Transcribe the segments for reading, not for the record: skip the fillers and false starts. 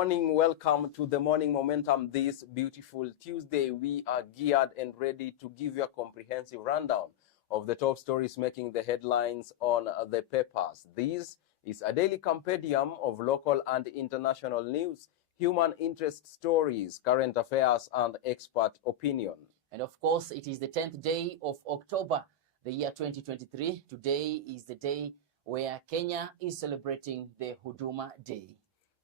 morning. Welcome to the Morning Momentum this beautiful Tuesday. We are geared and ready to give you a comprehensive rundown of the top stories making the headlines on the papers. This is a daily compendium of local and international news, human interest stories, current affairs, and expert opinion. And of course, it is the 10th day of October, the year 2023. Today is the day where Kenya is celebrating the Huduma Day.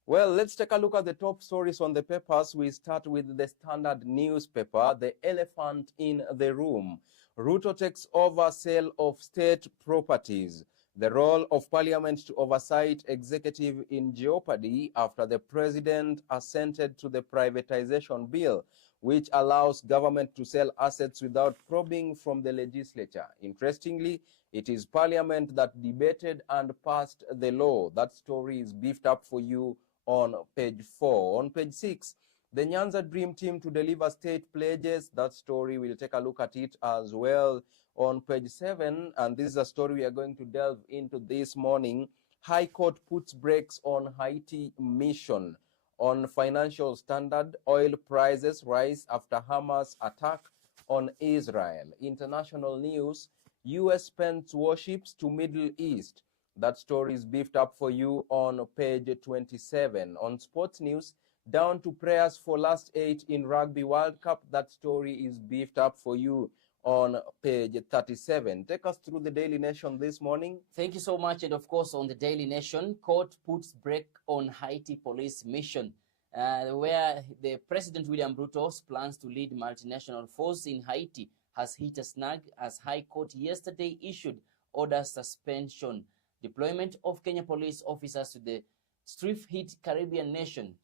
Well, let's take a look at the top stories on the papers. We start with the Standard newspaper, the elephant in the room. Ruto takes over sale of state properties. The role of parliament to oversight executive in jeopardy after the president assented to the privatization bill, which allows government to sell assets without probing from the legislature. Interestingly, it is parliament that debated and passed the law. That story is beefed up for you on page 4. On page 6, the Nyanza Dream Team to deliver state pledges. That story, we'll take a look at it as well on page 7. And this is a story we are going to delve into this morning. High Court puts brakes on Haiti mission. On Financial Standard, oil prices rise after Hamas attack on Israel. International news, U.S. sends warships to Middle East. That story is beefed up for you on page 27. On sports news, down to prayers for last 8 in Rugby World Cup. That story is beefed up for you on page 37. Take us through the Daily Nation this morning. Thank you so much. And of course, on the Daily Nation, court puts brake on Haiti police mission, where the President William Ruto's plans to lead multinational force in Haiti has hit a snag as High Court yesterday issued order suspension deployment of Kenya police officers to the strife-hit Caribbean nation.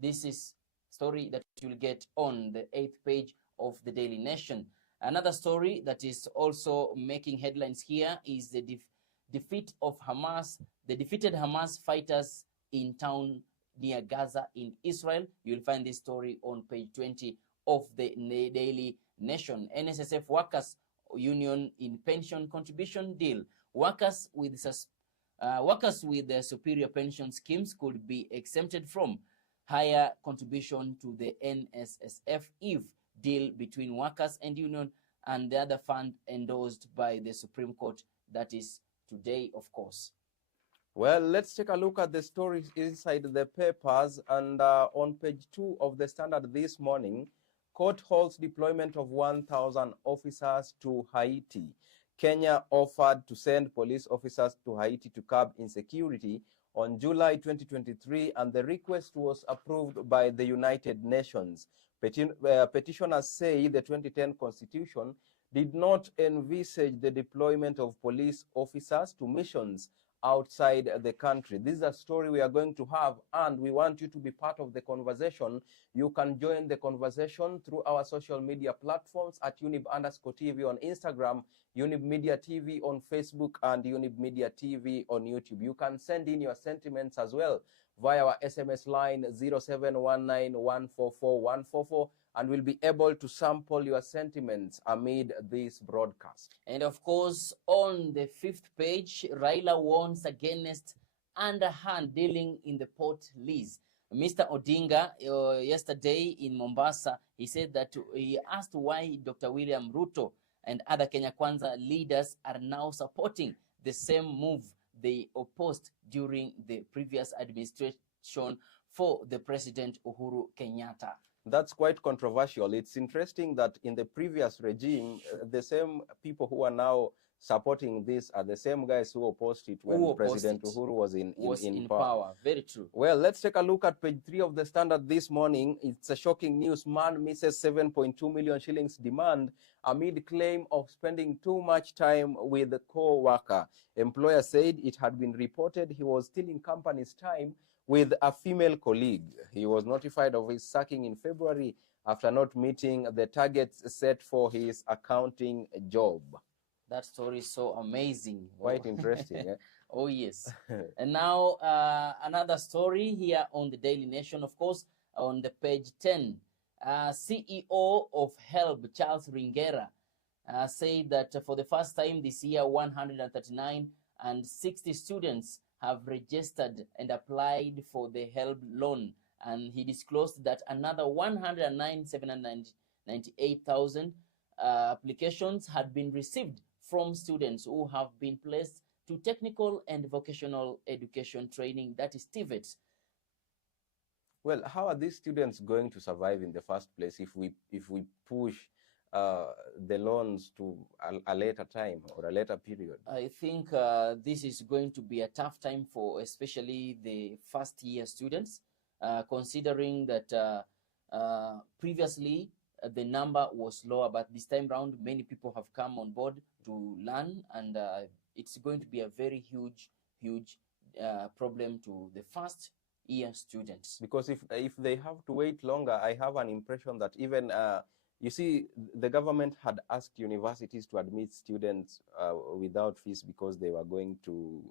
This is a story that you'll get on the 8th page of the Daily Nation. Another story that is also making headlines here is the defeat of Hamas, the defeated Hamas fighters in town near Gaza in Israel. You'll find this story on page 20 of the Daily Nation. NSSF workers union in pension contribution deal. Workers with the superior pension schemes could be exempted from higher contribution to the NSSF if deal between workers and union and the other fund endorsed by the Supreme Court. That is today, of course. Well, let's take a look at the stories inside the papers. And on page 2 of the Standard this morning, court holds deployment of 1,000 officers to Haiti. Kenya offered to send police officers to Haiti to curb insecurity on July 2023, and the request was approved by the United Nations. Petitioners say the 2010 Constitution did not envisage the deployment of police officers to missions outside the country. This is a story we are going to have, and we want you to be part of the conversation. You can join the conversation through our social media platforms at Younib_TV on Instagram, Younib Media TV on Facebook, and Younib Media TV on YouTube. You can send in your sentiments as well via our SMS line 0719144144, and we'll be able to sample your sentiments amid this broadcast. And of course, on the 5th page, Raila warns against underhand dealing in the port lease. Mr. Odinga, yesterday in Mombasa, he said that he asked why Dr. William Ruto and other Kenya Kwanza leaders are now supporting the same move they opposed during the previous administration for the President Uhuru Kenyatta. That's quite controversial. It's interesting that in the previous regime, the same people who are now supporting this are the same guys who opposed it when President Uhuru was in power. Very true. Well, let's take a look at page 3 of the Standard this morning. It's a shocking news. Man misses 7.2 million shillings demand amid claim of spending too much time with the co-worker. Employer said it had been reported he was stealing company's time with a female colleague. He was notified of his sacking in February after not meeting the targets set for his accounting job. That story is so amazing. Quite interesting. Eh? Oh, yes. And now another story here on the Daily Nation, of course, on the page 10. CEO of HELB, Charles Ringera, said that for the first time this year, 139 and 60 students have registered and applied for the HELB loan and he disclosed that another 109,798,000 applications had been received from students who have been placed to technical and vocational education training, that is TVET. Well, how are these students going to survive in the first place if we push the loans to a later time or a later period? I think this is going to be a tough time for especially the first year students, considering that previously the number was lower, but this time round many people have come on board to learn, and it's going to be a very huge problem to the first year students. Because if they have to wait longer, I have an impression that even you see, the government had asked universities to admit students without fees because they were going to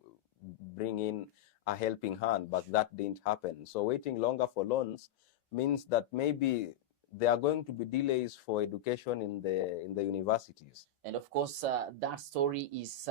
bring in a helping hand, but that didn't happen. So waiting longer for loans means that maybe there are going to be delays for education in the universities. And of course, that story is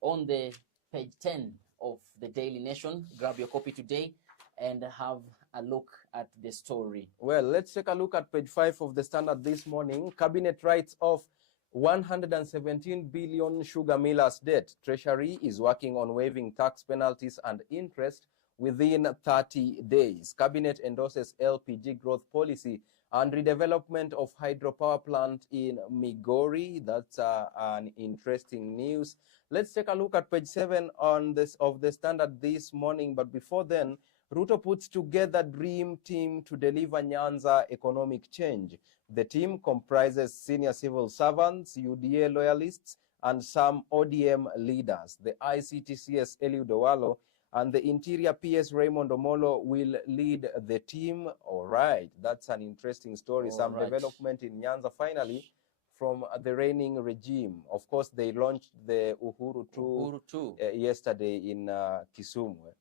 on the page 10 of the Daily Nation. Grab your copy today and have a look at the story. Well, let's take a look at page 5 of the Standard this morning. Cabinet writes off 117 billion sugar millers debt. Treasury is working on waiving tax penalties and interest within 30 days. Cabinet endorses LPG growth policy and redevelopment of hydropower plant in Migori. That's an interesting news. Let's take a look at page 7 on this of the Standard this morning. But before then, Ruto puts together dream team to deliver Nyanza economic change. The team comprises senior civil servants, UDA loyalists, and some ODM leaders. The ICTCS Eliud Owalo and the Interior PS Raymond Omolo will lead the team. All right, that's an interesting story. Some development in Nyanza finally from the reigning regime. Of course, they launched the Uhuru 2 yesterday in Kisumu.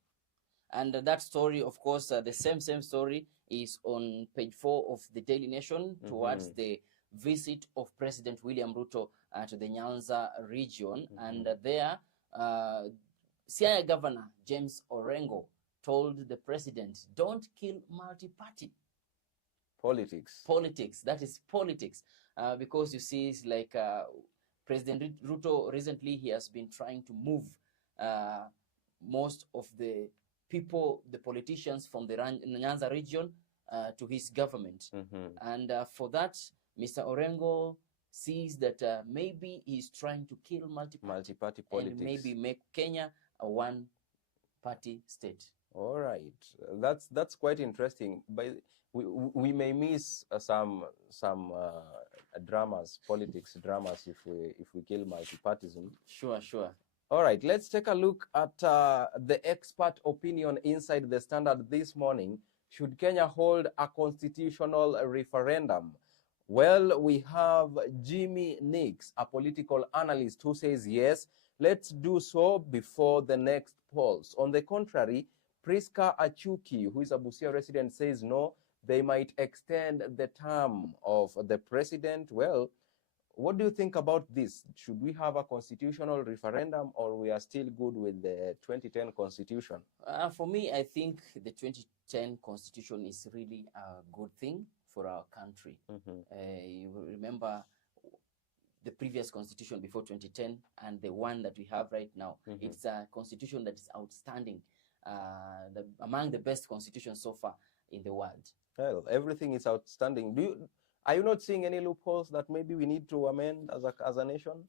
And that story, of course, the same story is on page 4 of the Daily Nation towards the visit of President William Ruto to the Nyanza region. And there, Siaya Governor James Orengo told the president, don't kill multi-party politics. That is politics. Because you see, it's like President Ruto recently, he has been trying to move most of the people, the politicians from the Nyanza region to his government. And for that, Mr. Orengo sees that maybe he's trying to kill multi-party politics and maybe make Kenya a one-party state. All right, that's quite interesting. But we may miss some politics dramas if we kill multi-partism. Sure. All right, let's take a look at the expert opinion inside the Standard this morning. Should Kenya hold a constitutional referendum? Well, we have Jimmy Nix, a political analyst, who says yes, let's do so before the next polls. On the contrary, Priska Achuki, who is a Busia resident, says no, they might extend the term of the president. Well, what do you think about this? Should we have a constitutional referendum, or we are still good with the 2010 constitution? For me, I think the 2010 constitution is really a good thing for our country. You remember the previous constitution before 2010 and the one that we have right now. It's a constitution that is outstanding, among the best constitutions so far in the world. Well, everything is outstanding. Are you not seeing any loopholes that maybe we need to amend as a nation?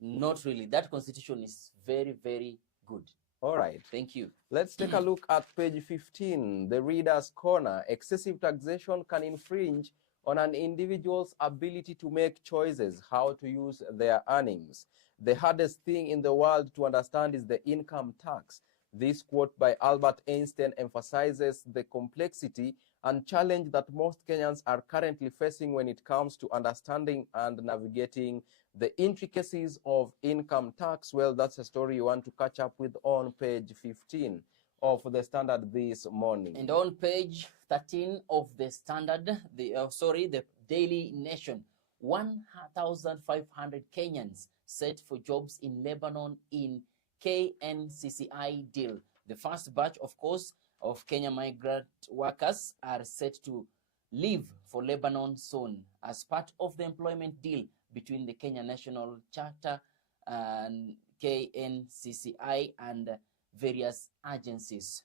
Not really. That constitution is very, very good. All right. Thank you. Let's take a look at page 15, the Reader's Corner. Excessive taxation can infringe on an individual's ability to make choices, how to use their earnings. The hardest thing in the world to understand is the income tax. This quote by Albert Einstein emphasizes the complexity and challenge that most Kenyans are currently facing when it comes to understanding and navigating the intricacies of income tax. Well, that's a story you want to catch up with on page 15 of the Standard this morning. And on page 13 of the Standard, the Daily Nation, 1,500 Kenyans set for jobs in Lebanon in KNCCI deal. The first batch, of course, of Kenya migrant workers are set to leave for Lebanon soon as part of the employment deal between the Kenya National Charter and KNCCI and various agencies.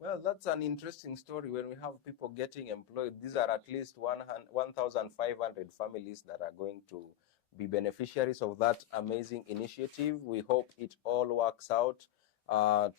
Well, that's an interesting story when we have people getting employed. These are at least 1,500 families that are going to be beneficiaries of that amazing initiative. We hope it all works out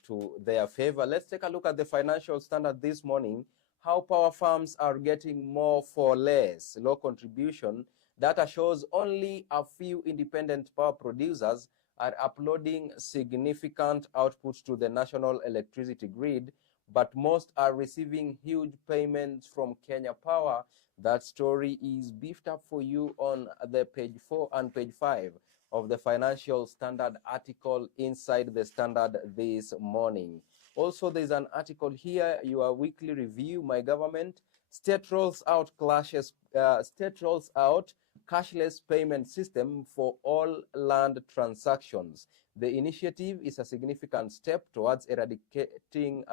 to their favor. Let's take a look at the financial standard this morning. How power farms are getting more for less. Low contribution. Data shows only a few independent power producers are uploading significant output to the national electricity grid, but most are receiving huge payments from Kenya Power. That story is beefed up for you on the page 4 and page 5 of the Financial Standard article inside the Standard this morning. Also, there's an article here, your weekly review, my government. State rolls out cashless payment system for all land transactions. The initiative is a significant step towards eradicating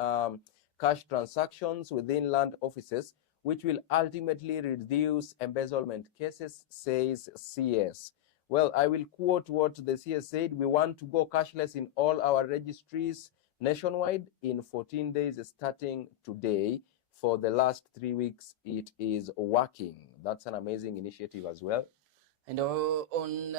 cash transactions within land offices, which will ultimately reduce embezzlement cases, says CS. Well, I will quote what the CS said. We want to go cashless in all our registries nationwide in 14 days starting today. For the last 3 weeks, it is working. That's an amazing initiative as well. And on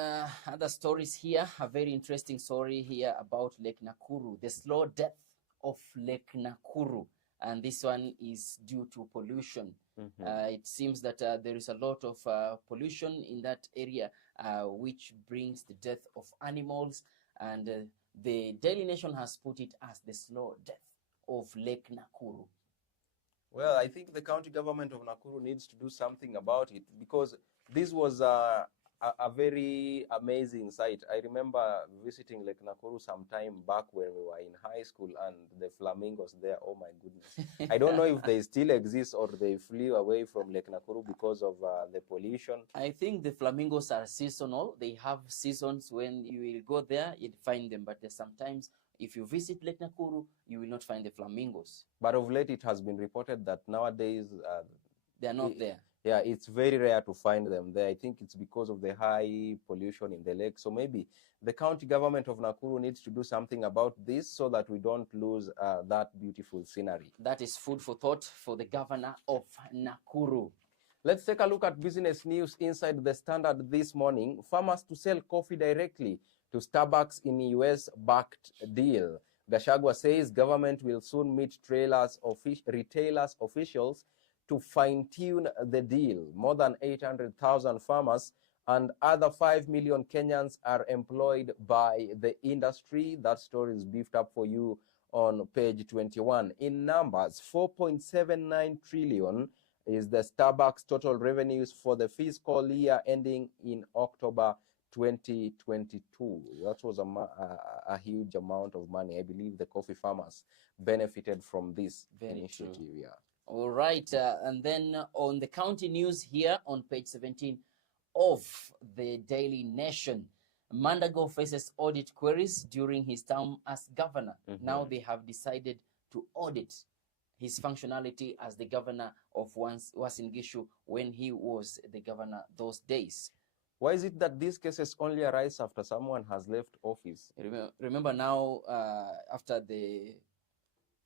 other stories here, a very interesting story here about Lake Nakuru, the slow death of Lake Nakuru. And this one is due to pollution. It seems that there is a lot of pollution in that area, which brings the death of animals. And the Daily Nation has put it as the slow death of Lake Nakuru. Well, I think the county government of Nakuru needs to do something about it, because this was a very amazing sight. I remember visiting Lake Nakuru some time back when we were in high school, and the flamingos there, oh my goodness. I don't know if they still exist or they flew away from Lake Nakuru because of the pollution. I think the flamingos are seasonal. They have seasons when you will go there, you'd find them. But sometimes if you visit Lake Nakuru, you will not find the flamingos. But of late, it has been reported that nowadays they are not there. Yeah, it's very rare to find them there. I think it's because of the high pollution in the lake. So maybe the county government of Nakuru needs to do something about this so that we don't lose that beautiful scenery. That is food for thought for the governor of Nakuru. Let's take a look at business news inside the Standard this morning. Farmers to sell coffee directly to Starbucks in US-backed deal. Gachagua says government will soon meet retailers officials to fine-tune the deal. More than 800,000 farmers and other 5 million Kenyans are employed by the industry. That story is beefed up for you on page 21. In numbers, 4.79 trillion is the Starbucks total revenues for the fiscal year ending in October 2022. That was a huge amount of money. I believe the coffee farmers benefited from this initiative. True. Yeah. All right, and then on the county news here on page 17 of the Daily Nation, Mandago faces audit queries during his term as governor. Now they have decided to audit his functionality as the governor of Uasin Gishu when he was the governor those days. Why is it that these cases only arise after someone has left office? Remember now, after the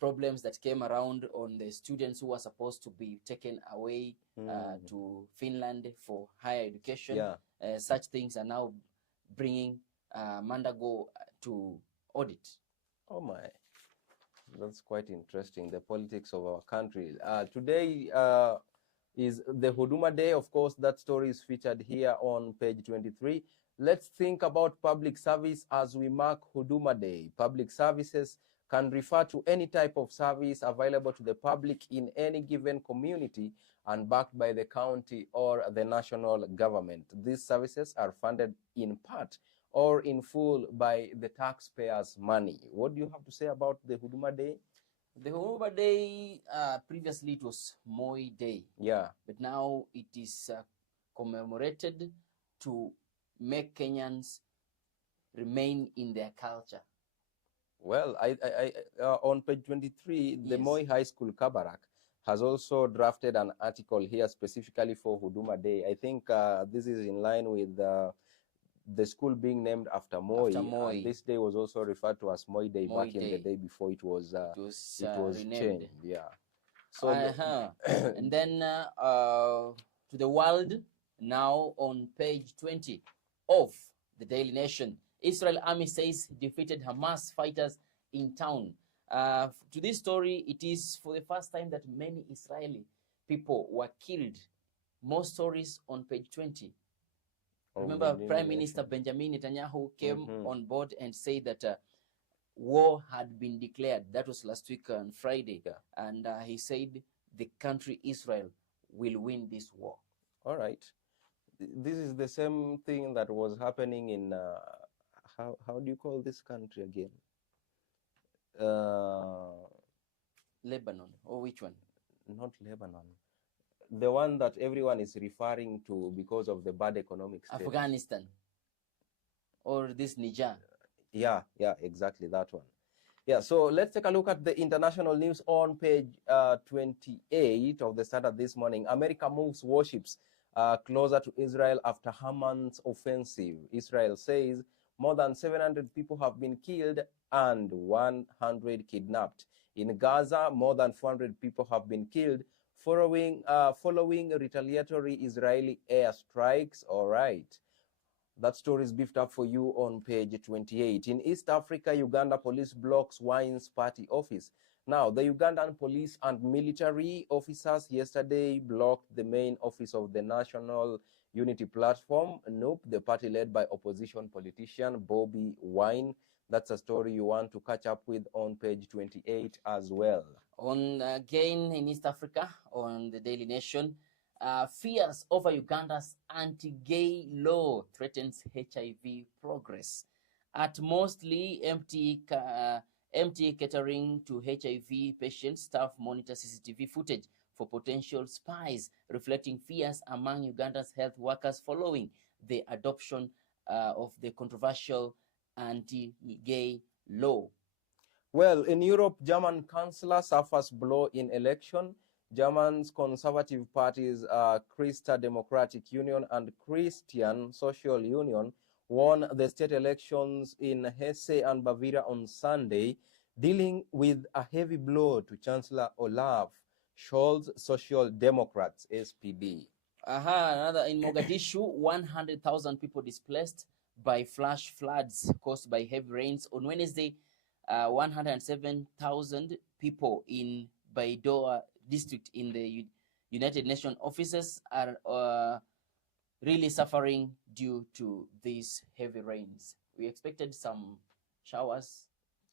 problems that came around on the students who were supposed to be taken away to Finland for higher education, such things are now bringing Mandago to audit. Oh my, that's quite interesting, the politics of our country. Today is the Huduma Day. Of course, that story is featured here on page 23. Let's think about public service as we mark Huduma Day. Public services can refer to any type of service available to the public in any given community and backed by the county or the national government. These services are funded in part or in full by the taxpayers' money. What do you have to say about the Huduma Day? The Huduma Day, previously it was Moi Day. Yeah. But now it is commemorated to make Kenyans remain in their culture. Well, on page 23, the Yes. Moi High School Kabarak has also drafted an article here specifically for Huduma Day. I think this is in line with the school being named after Moi, After Moi. and this day was also referred to as Moi Day Moi back in Day. the day before it was Renamed. changed. Yeah. So And then to the world now on page 20 of the Daily Nation. Israel army says defeated Hamas fighters in town. To this story, it is for the first time that many Israeli people were killed. More stories on page 20. Remember, Prime Minister Benjamin Netanyahu came on board and said that war had been declared. That was last week on Friday. Yeah. And he said the country Israel will win this war. All right. This is the same thing that was happening in, how do you call this country again? Lebanon, or which one? Not Lebanon. The one that everyone is referring to because of the bad economic state. Afghanistan. Or this Niger. Yeah, exactly, that one. Yeah, so let's take a look at the international news on page 28 of the Standard this morning. America moves warships closer to Israel after Hamas offensive. Israel says more than 700 people have been killed and 100 kidnapped. In Gaza, more than 400 people have been killed following retaliatory Israeli airstrikes. All right. That story is beefed up for you on page 28. In East Africa, Uganda police blocks Wine's party office. Now, the Ugandan police and military officers yesterday blocked the main office of the National Unity Platform, NUP, the party led by opposition politician Bobby Wine. That's a story you want to catch up with on page 28 as well. Again in East Africa, on the Daily Nation, fears over Uganda's anti-gay law threatens HIV progress. At mostly empty catering to HIV patients, staff monitor CCTV footage for potential spies, reflecting fears among Uganda's health workers following the adoption of the controversial anti-gay law. Well, in Europe, German chancellor suffers blow in election. German's conservative parties, Christa Democratic Union and Christian Social Union, won the state elections in Hesse and Bavaria on Sunday, dealing with a heavy blow to Chancellor Olaf Scholz' Social Democrats, SPD. Another in Mogadishu, 100,000 people displaced by flash floods caused by heavy rains. On Wednesday, 107,000 people in Baidoa district in the United Nations offices are really suffering due to these heavy rains. We expected some showers.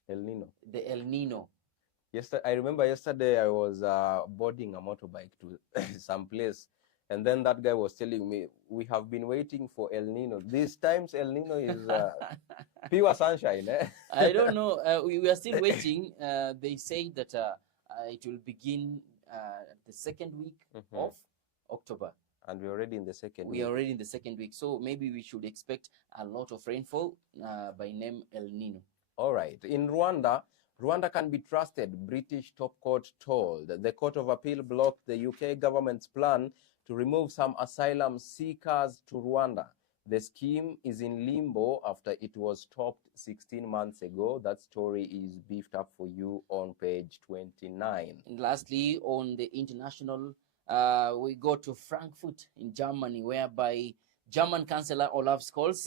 El Nino. The El Nino. I remember yesterday I was boarding a motorbike to some place, and then that guy was telling me, we have been waiting for El Nino. These times El Nino is pure sunshine. I don't know. We are still waiting. They say that it will begin the second week of October. And we're already in the second week. We are already in the second week. So maybe we should expect a lot of rainfall by name El Nino. All right. In Rwanda can be trusted, British top court told. The Court of Appeal blocked the UK government's plan to remove some asylum seekers to Rwanda. The scheme is in limbo after it was stopped 16 months ago. That story is beefed up for you on page 29. And lastly, on the international, we go to Frankfurt in Germany, whereby German Chancellor Olaf Scholz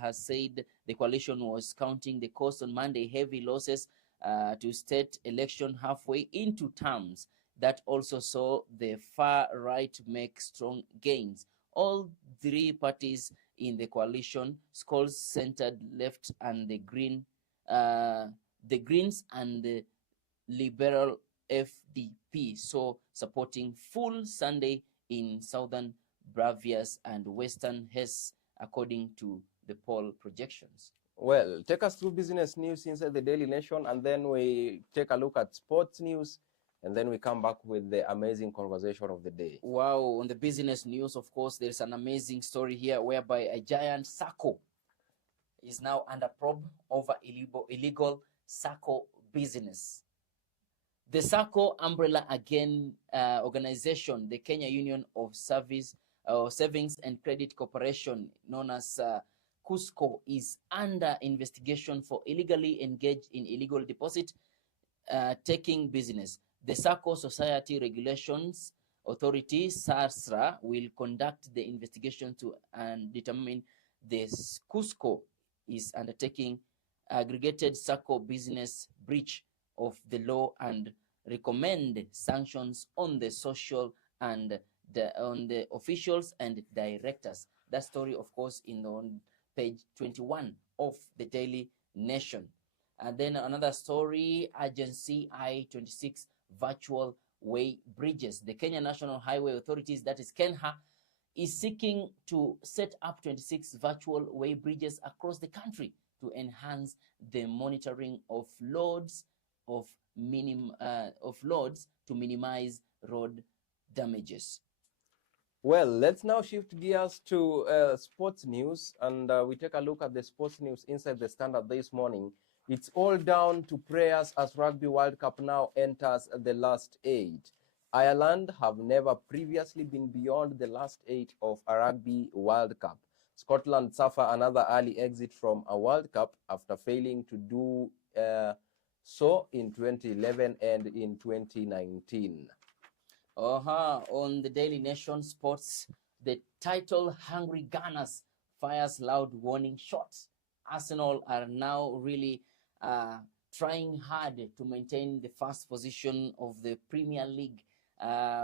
has said the coalition was counting the cost on Monday, heavy losses to state election halfway into terms that also saw the far right make strong gains. All three parties in the coalition, Scholz centered left and the Greens and the Liberal FDP, so supporting full Sunday in southern Bavaria and western Hesse, according to the poll projections. Well, take us through business news inside the Daily Nation, and then we take a look at sports news, and then we come back with the amazing conversation of the day. Wow, on the business news, of course, there's an amazing story here whereby a giant SACCO is now under probe over illegal SACCO business. The SACCO umbrella again organization, the Kenya Union of Savings and Credit Corporation, known as Cusco, is under investigation for illegally engaged in illegal deposit taking business. The SACCO Society Regulations Authority, SARSRA, will conduct the investigation to determine the Cusco is undertaking aggregated SACCO business breach of the law and recommend sanctions on the social and on the officials and directors. That story, of course, on page 21 of the Daily Nation. And then another story, Agency I-26 virtual way bridges. The Kenya National Highway Authorities, that is KENHA, is seeking to set up 26 virtual way bridges across the country to enhance the monitoring of loads to minimize road damages. Well, let's now shift gears to sports news, and we take a look at the sports news inside the Standard this morning. It's all down to prayers as Rugby World Cup now enters the last 8. Ireland have never previously been beyond the last 8 of a Rugby World Cup. Scotland suffer another early exit from a World Cup after failing to do so in 2011 and in 2019. On the Daily Nation Sports, the title-hungry Gunners fires loud warning shots. Arsenal are now really trying hard to maintain the first position of the Premier League.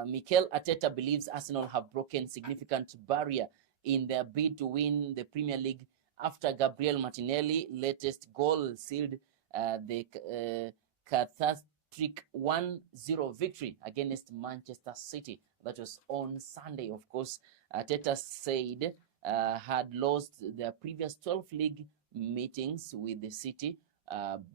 Mikel Arteta believes Arsenal have broken significant barrier in their bid to win the Premier League after Gabriel Martinelli's latest goal sealed the catastrophic 1-0 victory against Manchester City. That was on Sunday. Of course, Arteta said had lost their previous 12 league meetings with the City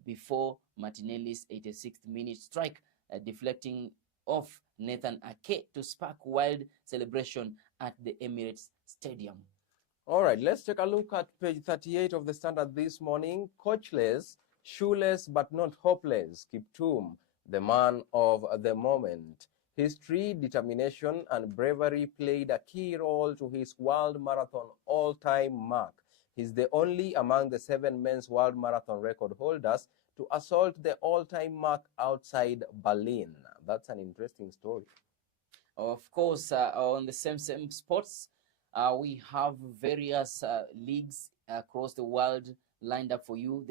before Martinelli's 86th minute strike, deflecting off Nathan Ake to spark wild celebration at the Emirates Stadium. All right, let's take a look at page 38 of the Standard this morning. Coachless, shoeless but not hopeless, Kiptum, the man of the moment. History, determination, and bravery played a key role to his world marathon all-time mark. He's the only among the 7 men's world marathon record holders to assault the all-time mark outside Berlin. That's an interesting story. Of course, on the same sports, we have various leagues across the world lined up for you.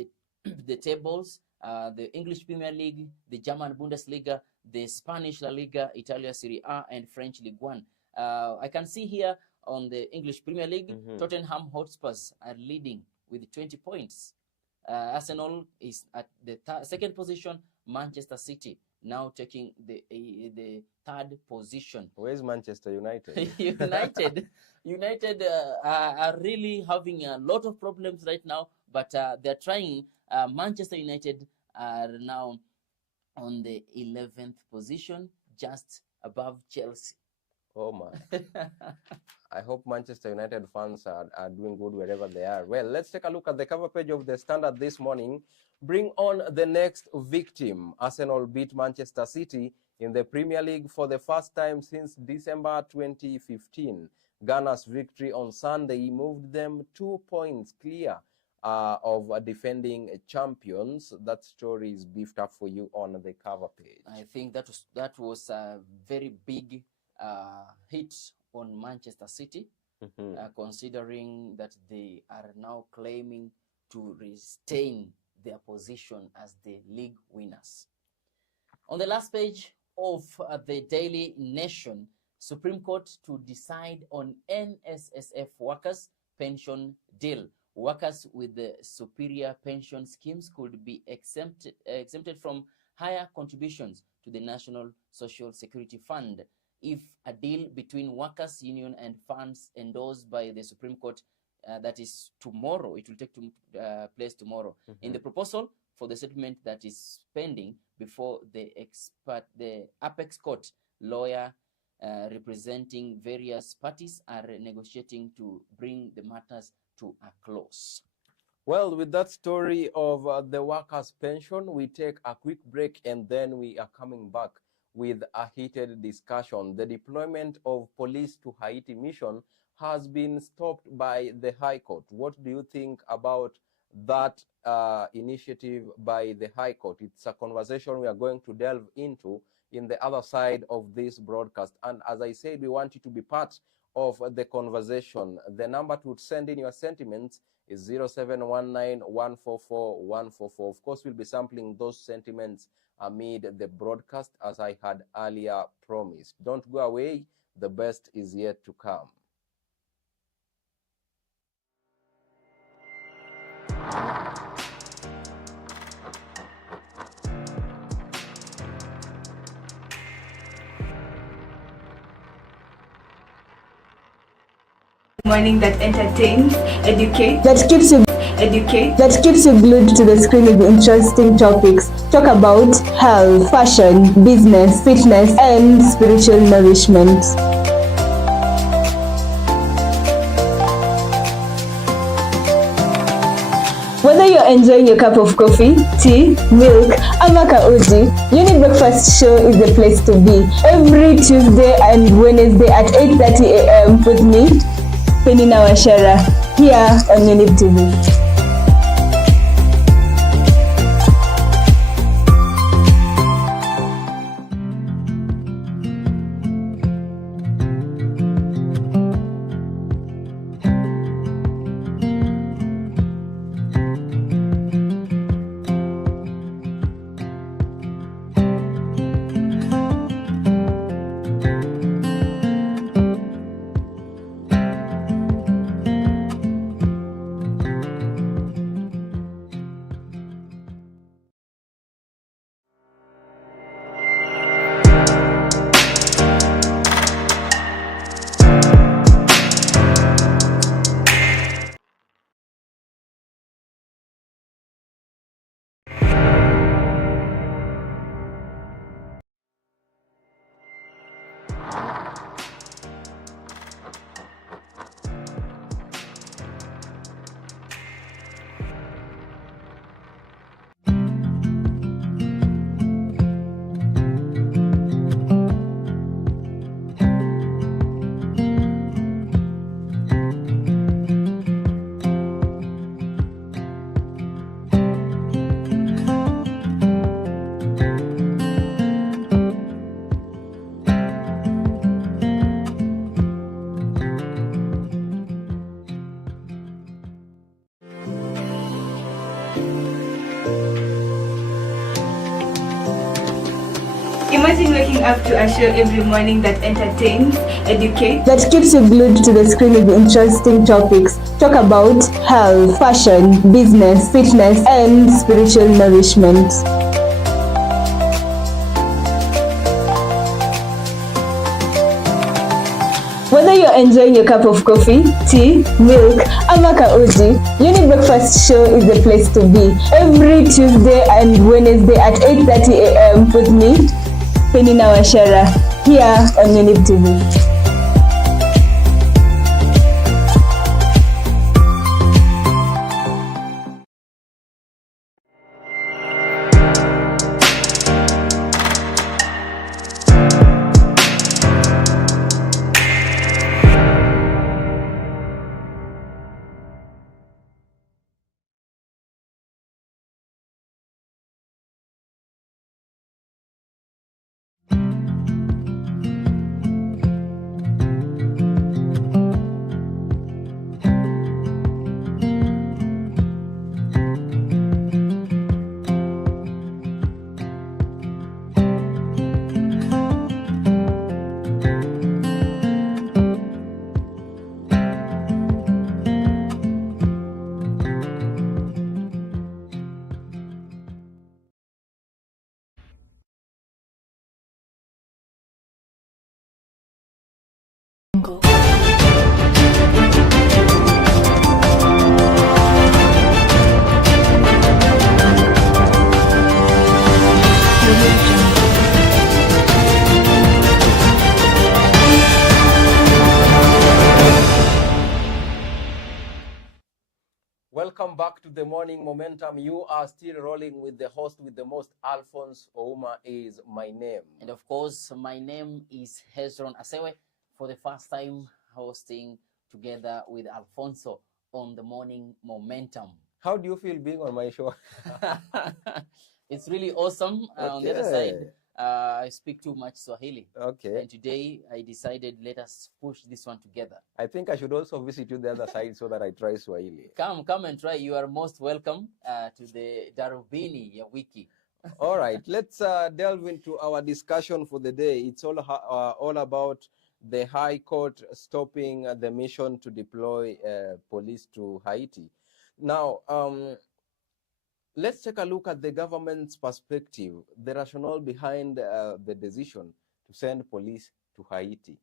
The tables, the English Premier League, the German Bundesliga, the Spanish La Liga, Italia Serie A, and French Ligue 1. I can see here on the English Premier League, Tottenham Hotspurs are leading with 20 points. Arsenal is at the second position. Manchester City now taking the third position. Where's Manchester United? United are really having a lot of problems right now, but they're trying. Manchester United are now on the 11th position, just above Chelsea. Oh my. I hope Manchester United fans are doing good wherever they are. Well, let's take a look at the cover page of the Standard this morning. Bring on the next victim. Arsenal beat Manchester City in the Premier League for the first time since December 2015. Ghana's victory on Sunday moved them 2 points clear of defending champions. That story is beefed up for you on the cover page. I think that was a very big hit on Manchester City, considering that they are now claiming to retain their position as the league winners. On the last page of the Daily Nation, Supreme Court to decide on NSSF workers' pension deal. Workers with the superior pension schemes could be exempted from higher contributions to the National Social Security Fund if a deal between workers' union and funds endorsed by the Supreme Court, that is tomorrow, it will take place tomorrow. In the proposal for the settlement that is pending before the Apex Court, lawyer representing various parties are negotiating to bring the matters to a close. Well, with that story of the workers' pension, we take a quick break and then we are coming back with a heated discussion. The deployment of police to Haiti mission has been stopped by the High Court. What do you think about that initiative by the High Court? It's a conversation we are going to delve into in the other side of this broadcast. And as I said, we want you to be part of the conversation. The number to send in your sentiments is 0719144144. Of course, we'll be sampling those sentiments amid the broadcast as I had earlier promised. Don't go away. The best is yet to come. Morning that entertains, educates, that keeps you glued to the screen with interesting topics. Talk about health, fashion, business, fitness, and spiritual nourishment. Whether you're enjoying your cup of coffee, tea, milk, amaka uji, Younib Breakfast Show is the place to be. Every Tuesday and Wednesday at 8:30 a.m. with me, Peninah Wachera, here on Younib TV. Imagine waking up to a show every morning that entertains, educates, that keeps you glued to the screen with interesting topics. Talk about health, fashion, business, fitness, and spiritual nourishment. Whether you're enjoying your cup of coffee, tea, milk, amaka uji, Younib Breakfast Show is the place to be. Every Tuesday and Wednesday at 8:30 a.m. with me, Peninah Wachera, here on Younib TV. Welcome back to the morning momentum. You are still rolling with the host with the most. Alfonsoh is my name. And of course, my name is Hezron Asewe, for the first time hosting together with Alfonsoh on the morning momentum. How do you feel being on my show? It's really awesome. On the other side, I speak too much Swahili. Okay. And today I decided let us push this one together. I think I should also visit you the other side so that I try Swahili. Come and try. You are most welcome to the Darubini ya Wiki. All right, let's delve into our discussion for the day. It's all about the High Court stopping the mission to deploy police to Haiti. Now, let's take a look at the government's perspective, the rationale behind the decision to send police to Haiti.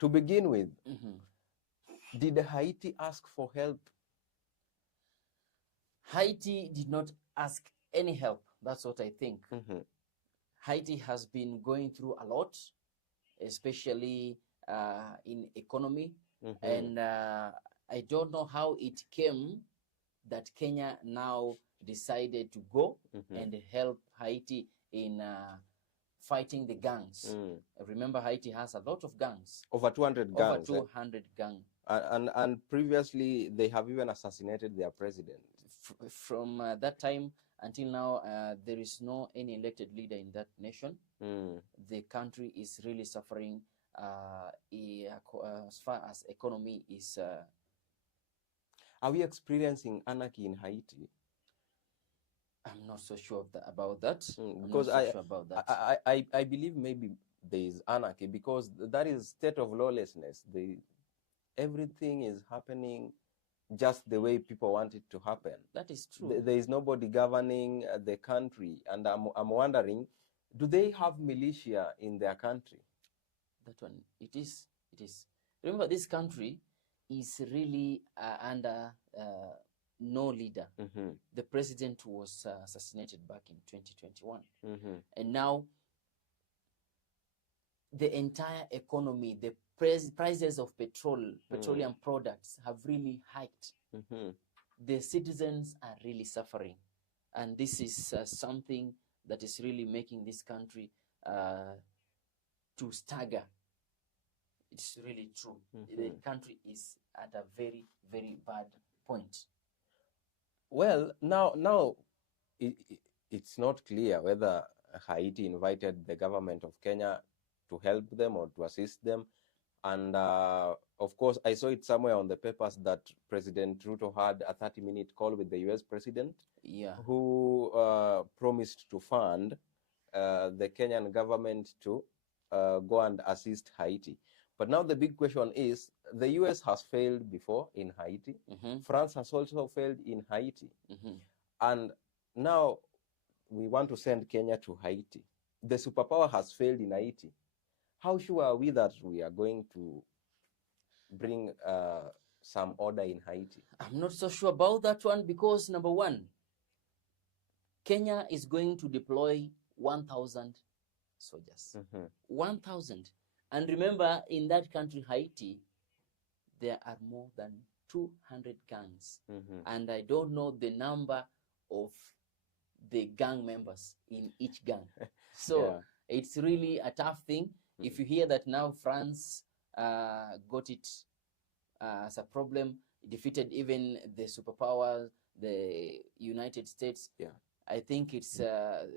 To begin with, did Haiti ask for help? Haiti did not ask any help. That's what I think. Haiti has been going through a lot, especially in economy. And I don't know how it came that Kenya now decided to go and help Haiti in fighting the gangs. Remember, Haiti has a lot of gangs. Over 200 gangs. Over 200 gangs. And previously, they have even assassinated their president. From that time until now, there is no any elected leader in that nation. The country is really suffering as far as economy is. Are we experiencing anarchy in Haiti? I'm not so sure about that. Because I believe maybe there is anarchy because that is state of lawlessness. Everything is happening just the way people want it to happen. That is true. There is nobody governing the country, and I'm wondering, do they have militia in their country? That one, it is. Remember, this country is really under no leader. The president was assassinated back in 2021. And now the entire economy, the prices of petroleum products have really hiked. The citizens are really suffering. And this is something that is really making this country to stagger. It's really true. The country is at a very, very bad point. Well, now it's not clear whether Haiti invited the government of Kenya to help them or to assist them. And of course, I saw it somewhere on the papers that President Ruto had a 30-minute call with the US president, who promised to fund the Kenyan government to go and assist Haiti. But now the big question is, the US has failed before in Haiti. France has also failed in Haiti. And now we want to send Kenya to Haiti. The superpower has failed in Haiti. How sure are we that we are going to bring some order in Haiti? I'm not so sure about that one because, number one, Kenya is going to deploy 1,000 soldiers. 1,000. And remember, in that country, Haiti, there are more than 200 gangs. And I don't know the number of the gang members in each gang. So it's really a tough thing. If you hear that now France got it as a problem, defeated even the superpower, the United States, I think it's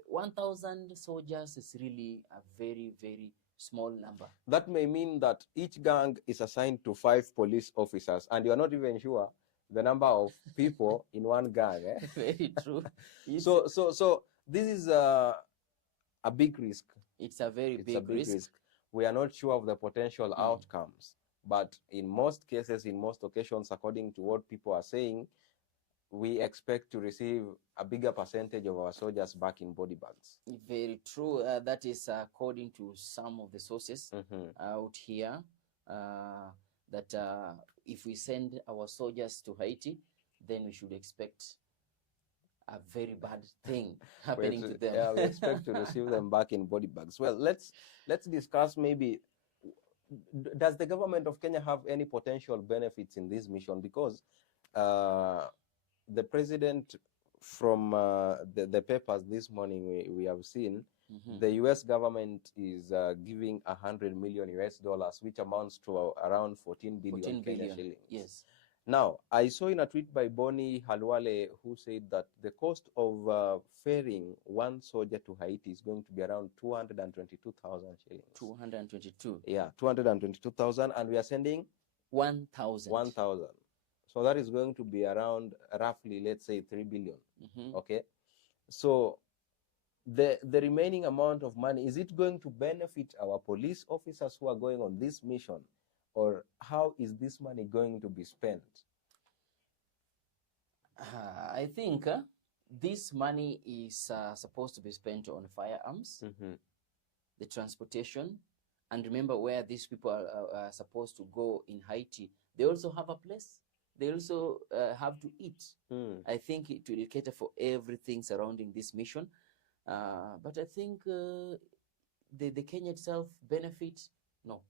1,000 soldiers is really a very, very small number. That may mean that each gang is assigned to 5 police officers, and you are not even sure the number of people in one gang. Very true. So this is a big risk. It's a very big risk. We are not sure of the potential outcomes, but in most cases, in most occasions, according to what people are saying, we expect to receive a bigger percentage of our soldiers back in body bags. Very true. That is according to some of the sources out here, that if we send our soldiers to Haiti, then we should expect a very bad thing happening to them. Yeah, we expect to receive them back in body bags. Well, let's discuss maybe, does the government of Kenya have any potential benefits in this mission? Because the president, from the papers this morning, we have seen the U.S. government is giving $100 million US, which amounts to around 14 billion 14 Kenyan billion. shillings. Yes. Now, I saw in a tweet by Bonnie Halwale, who said that the cost of ferrying one soldier to Haiti is going to be around 222,000 shillings. 222. Yeah, 222,000, and we are sending 1,000. 1,000. So that is going to be around, roughly, let's say 3 billion. Okay. So the remaining amount of money, is it going to benefit our police officers who are going on this mission, or how is this money going to be spent? I think this money is supposed to be spent on firearms, the transportation, and remember where these people are supposed to go in Haiti. They also have a place. They also have to eat. I think it will cater for everything surrounding this mission. But I think the Kenya itself benefit, no.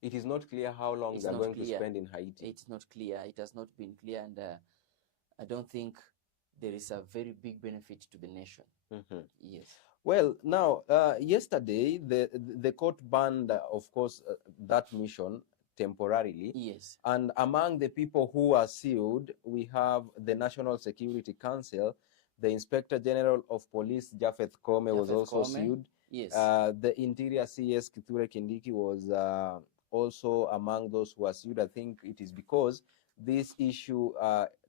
It is not clear how long It's they're not going clear. to spend in Haiti. It's not clear. It has not been clear, and I don't think there is a very big benefit to the nation. Yes. Well, now, yesterday, the court banned, of course, that mission temporarily. Yes. And among the people who are sued, we have the National Security Council, the Inspector General of Police, Japheth Kome, was also sued. Yes. The Interior CS, Kithure Kindiki, was also among those who are sued. I think it is because this issue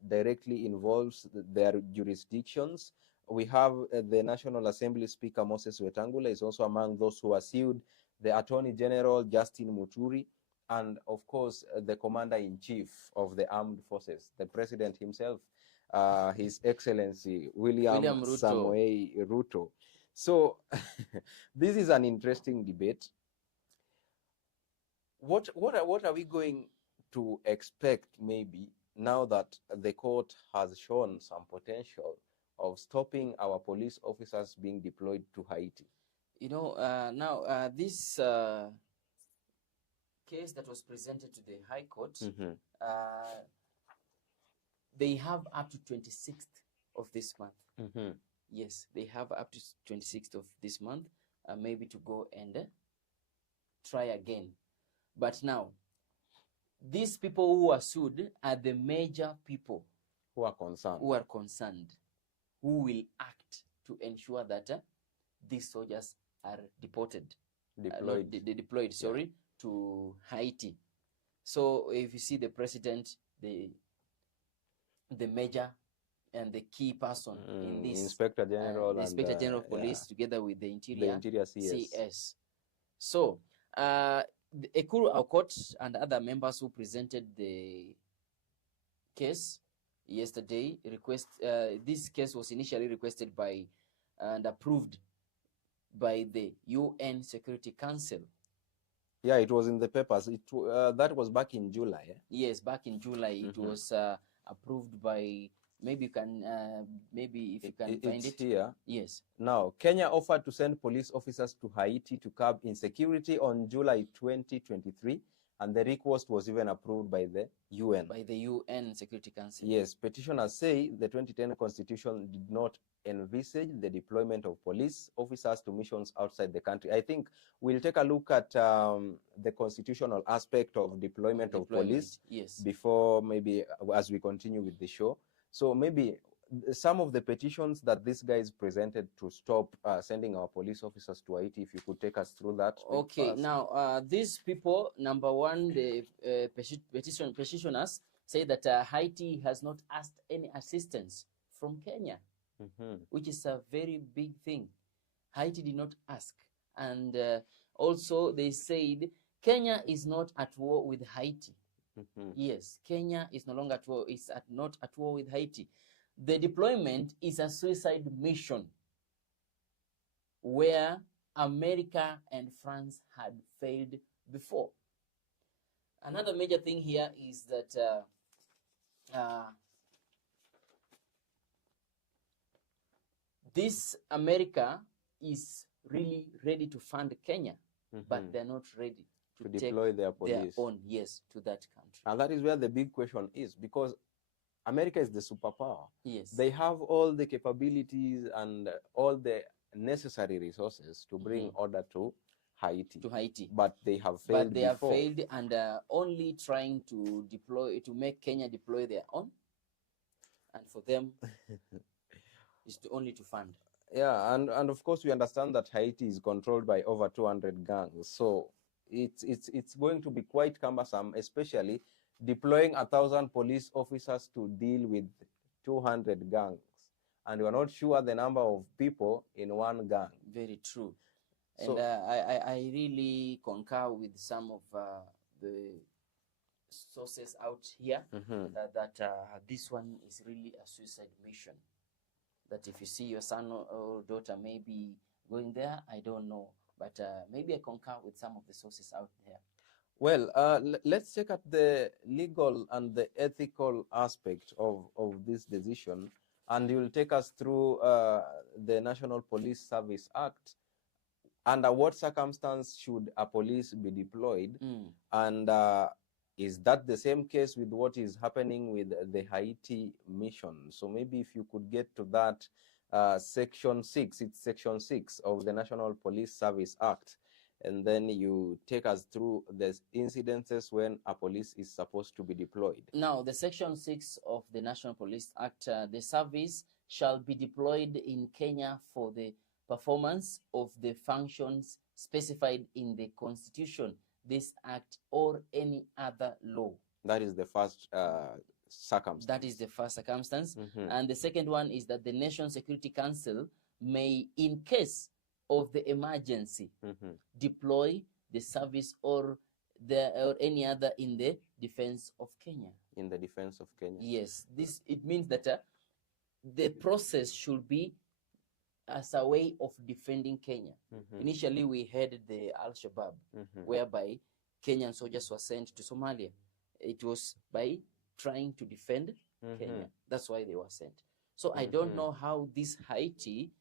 directly involves their jurisdictions. We have the National Assembly Speaker, Moses Wetangula, is also among those who are sued, the Attorney General, Justin Muturi, and of course, the Commander-in-Chief of the Armed Forces, the President himself, His Excellency William Ruto. Samoei Ruto. So this is an interesting debate. What are we going to expect, maybe, now that the court has shown some potential of stopping our police officers being deployed to Haiti? You know, now this case that was presented to the High Court, they have up to 26th of this month. Yes, they have up to 26th of this month, maybe to go and try again. But now, these people who are sued are the major people who are concerned, who will act to ensure that these soldiers are deployed, to Haiti. So if you see the president, the major and the key person in this, Inspector General, the Inspector General of Police, together with the Interior CS. So Ekuru Court and other members who presented the case yesterday this case was initially requested by and approved by the UN Security Council. Yeah, it was in the papers. That was back in July. Yes, back in July. It was approved by, maybe you can, maybe if you can find it here. Yes. Now, Kenya offered to send police officers to Haiti to curb insecurity on July 2023, and the request was even approved by the UN. By the UN Security Council. Yes, petitioners say the 2010 constitution did not envisage the deployment of police officers to missions outside the country. I think we'll take a look at the constitutional aspect of deployment of police before, maybe as we continue with the show. So maybe some of the petitions that these guys presented to stop sending our police officers to Haiti, if you could take us through that. Okay, now these people, number one, the petitioners say that Haiti has not asked any assistance from Kenya, which is a very big thing. Haiti did not ask. And also they said Kenya is not at war with Haiti. Yes, Kenya is no longer at war, is not at war with Haiti. The deployment is a suicide mission where America and France had failed before. Another major thing here is that this America is really ready to fund Kenya, but they're not ready to deploy their police. Their own, to that country. And that is where the big question is, because America is the superpower. Yes. They have all the capabilities and all the necessary resources to bring order to Haiti. But they have failed But they before. have failed and only trying to make Kenya deploy their own. And for them, is only to fund. Yeah, and of course we understand that Haiti is controlled by over 200 gangs. So it's going to be quite cumbersome, especially deploying 1,000 police officers to deal with 200 gangs. And we're not sure the number of people in one gang. Very true. So, and I really concur with some of the sources out here that this one is really a suicide mission. That if you see your son or daughter maybe going there, I don't know. But maybe I concur with some of the sources out there. Well, let's check at the legal and the ethical aspect of this decision. And you'll take us through the National Police Service Act. Under what circumstance should a police be deployed? And is that the same case with what is happening with the Haiti mission? So maybe if you could get to that section 6, it's section 6 of the National Police Service Act. And then you take us through the incidences when a police is supposed to be deployed. Now, the section 6 of the National Police Act, the service shall be deployed in Kenya for the performance of the functions specified in the Constitution, this act, or any other law. That is the first circumstance. That is the first circumstance. And the second one is that the National Security Council may, in case of the emergency, deploy the service or any other in the defense of Kenya. In the defense of Kenya. Yes, it means that the process should be as a way of defending Kenya. Initially, we had the Al-Shabaab, whereby Kenyan soldiers were sent to Somalia. It was by trying to defend Kenya. That's why they were sent. So I don't know how this Haiti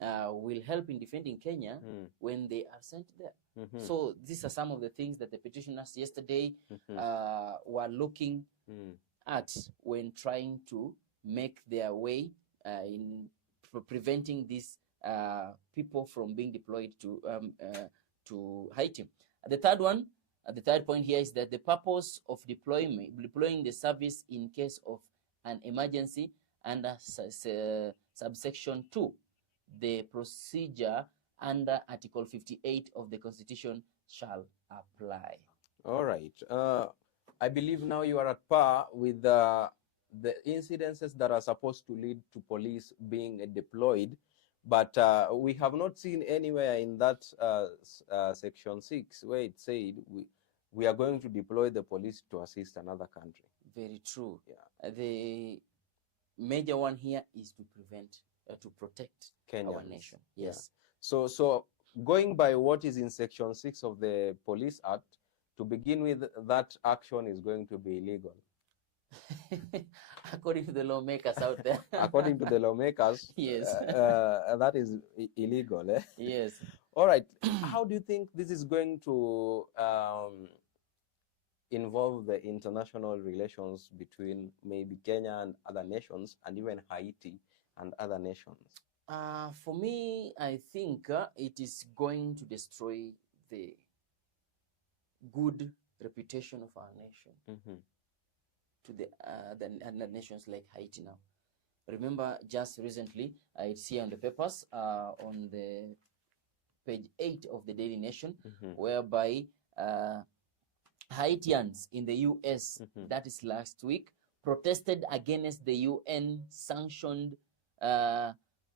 will help in defending Kenya when they are sent there. So these are some of the things that the petitioners yesterday were looking at when trying to make their way in preventing these people from being deployed to Haiti. The third point here is that the purpose of deploying the service in case of an emergency under subsection 2, the procedure under Article 58 of the Constitution shall apply. All right. I believe now you are at par with the incidences that are supposed to lead to police being deployed, but we have not seen anywhere in that section 6 where it said we are going to deploy the police to assist another country. Very true. Yeah. The major one here is to prevent, to protect Kenyans. Our nation. Yes. Yeah. So going by what is in section 6 of the Police Act, to begin with, that action is going to be illegal. According to the lawmakers out there. According to the lawmakers, yes. That is illegal. Eh? Yes. All right. How do you think this is going to involve the international relations between maybe Kenya and other nations, and even Haiti and other nations? For me, I think it is going to destroy the good reputation of our nation to the other nations like Haiti now. Remember, just recently, it's here on the papers, on the page 8 of the Daily Nation, whereby Haitians in the US, that is last week, protested against the UN-sanctioned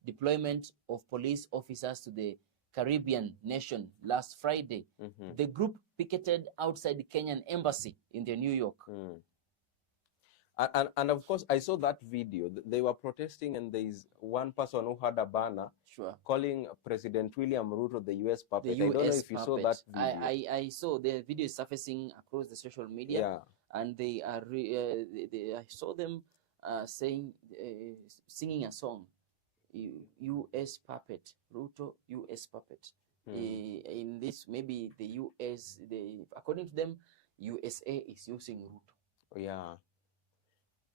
deployment of police officers to the Caribbean nation last Friday. The group picketed outside the Kenyan embassy in New York. And of course, I saw that video. They were protesting, and there is one person who had a banner calling President William Ruto the US puppet. The US I don't know if you puppet. saw that video. I saw the video is surfacing across the social media, and they are I saw them saying, singing a song, US puppet, Ruto US puppet. In this, maybe the US, according to them, USA is using Ruto. Yeah.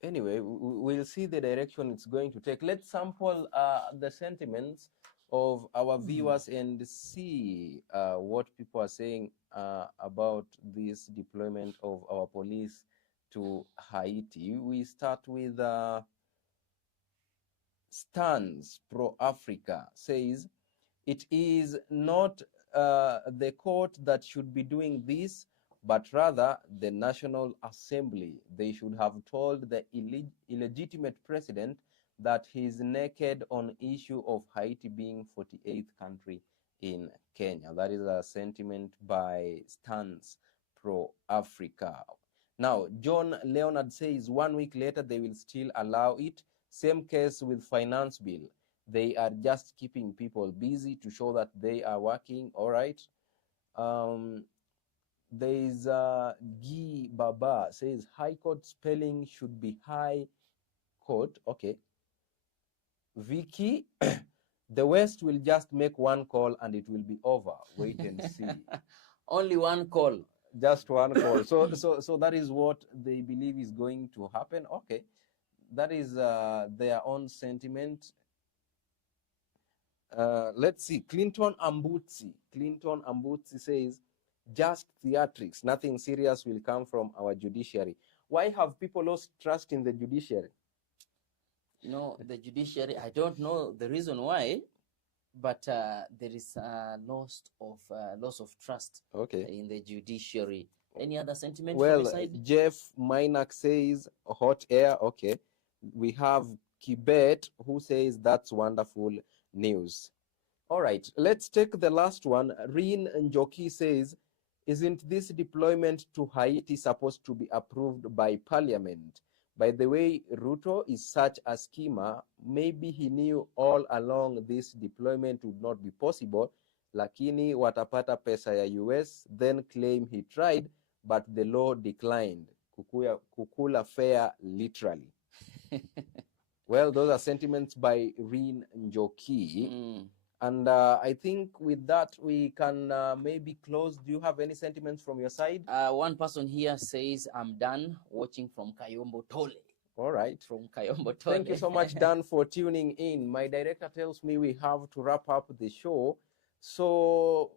Anyway, we'll see the direction it's going to take. Let's sample the sentiments of our viewers and see what people are saying about this deployment of our police to Haiti. We start with Stans Pro Africa says, it is not the court that should be doing this, but rather the National Assembly. They should have told the illegitimate president that he is naked on issue of Haiti being 48th country in Kenya. That is a sentiment by Stans Pro Africa. Now, John Leonard says 1 week later they will still allow it. Same case with finance bill. They are just keeping people busy to show that they are working. All right. There is Guy Baba says High Court spelling should be High Court. Okay. Vicky, the West will just make one call and it will be over. Wait and see. Only one call. Just one call. So that is what they believe is going to happen. Okay. That is their own sentiment. Let's see. Clinton Ambutsi says, just theatrics. Nothing serious will come from our judiciary. Why have people lost trust in the judiciary? No, the judiciary, I don't know the reason why, but there is a loss of trust in the judiciary. Any other sentiment from your side? Jeff Minack says hot air. Okay. We have Kibet who says that's wonderful news. All right, let's take the last one. Rin Njoki says, isn't this deployment to Haiti supposed to be approved by parliament? By the way, Ruto is such a schemer. Maybe he knew all along this deployment would not be possible. Lakini watapata pesa ya US, then claim he tried, but the law declined. Kukula fair, literally. Well, those are sentiments by Rin Njoki. And I think with that, we can maybe close. Do you have any sentiments from your side? One person here says, I'm done watching from Kayombo Tole. All right. From Kayombo Tole. Thank you so much, Dan, for tuning in. My director tells me we have to wrap up the show. So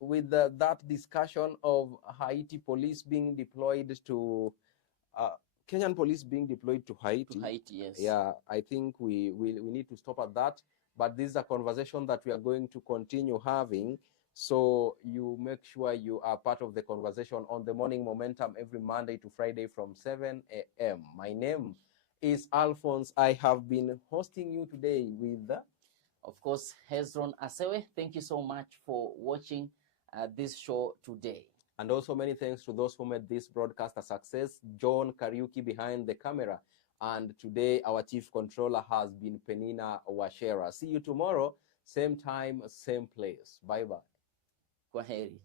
with that discussion of Haiti police being deployed to... Kenyan police being deployed to Haiti. To Haiti, yes. Yeah, I think we need to stop at that. But this is a conversation that we are going to continue having. So you make sure you are part of the conversation on the Morning Momentum every Monday to Friday from 7 a.m. My name is Alfonsoh. I have been hosting you today with, of course, Hezron Asewe. Thank you so much for watching this show today. And also many thanks to those who made this broadcast a success. John Kariuki behind the camera. And today our chief controller has been Peninah Wachera. See you tomorrow, same time, same place. Bye-bye. Kwaheri.